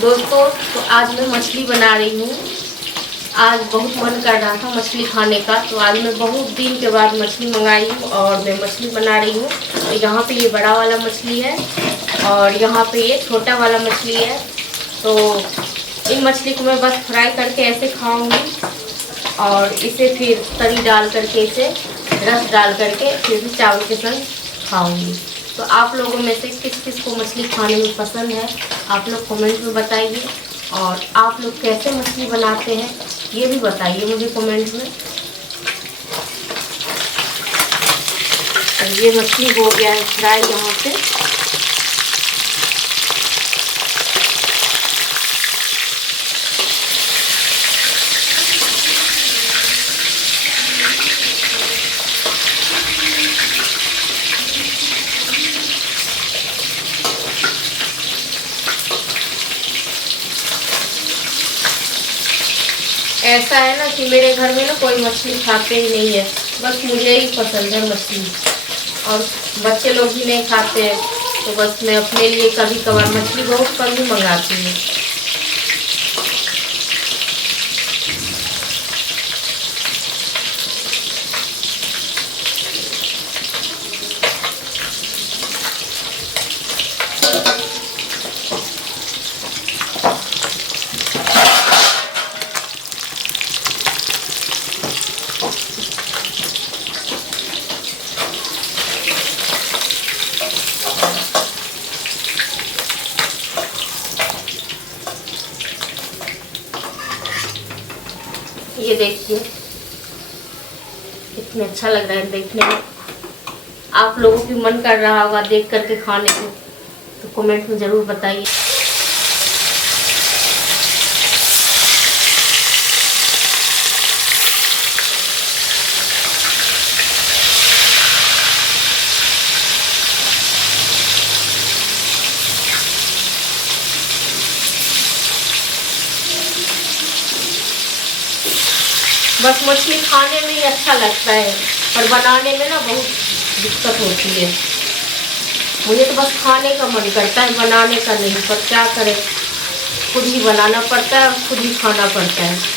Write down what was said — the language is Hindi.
दोस्तों तो आज मैं मछली बना रही हूँ। आज बहुत मन कर रहा था मछली खाने का, तो आज मैं बहुत दिन के बाद मछली मंगाई हूँ और मैं मछली बना रही हूँ। तो यहाँ पे ये बड़ा वाला मछली है और यहाँ पे ये छोटा वाला मछली है। तो इन मछली को मैं बस फ्राई करके ऐसे खाऊंगी और इसे फिर तरी डाल करके, इसे रस डाल करके फिर चावल के संग खाऊंगी। तो आप लोगों में से किस किस को मछली खाने में पसंद है, आप लोग कमेंट में बताइए। और आप लोग कैसे मछली बनाते हैं ये भी बताइए मुझे कमेंट में। और ये मछली हो गया है फ्राई यहाँ पे। ऐसा है ना कि मेरे घर में ना कोई मछली खाते ही नहीं है, बस मुझे ही पसंद है मछली और बच्चे लोग भी नहीं खाते हैं। तो बस मैं अपने लिए कभी कभार मछली बहुत कम ही मंगाती हूँ। ये देखिए कितना अच्छा लग रहा है देखने में। आप लोगों की मन कर रहा होगा देख करके खाने को, तो कमेंट में ज़रूर बताइए। बस मछली खाने में ही अच्छा लगता है पर बनाने में ना बहुत दिक्कत होती है। मुझे तो बस खाने का मन करता है, बनाने का नहीं, पर क्या करें, खुद ही बनाना पड़ता है और खुद ही खाना पड़ता है।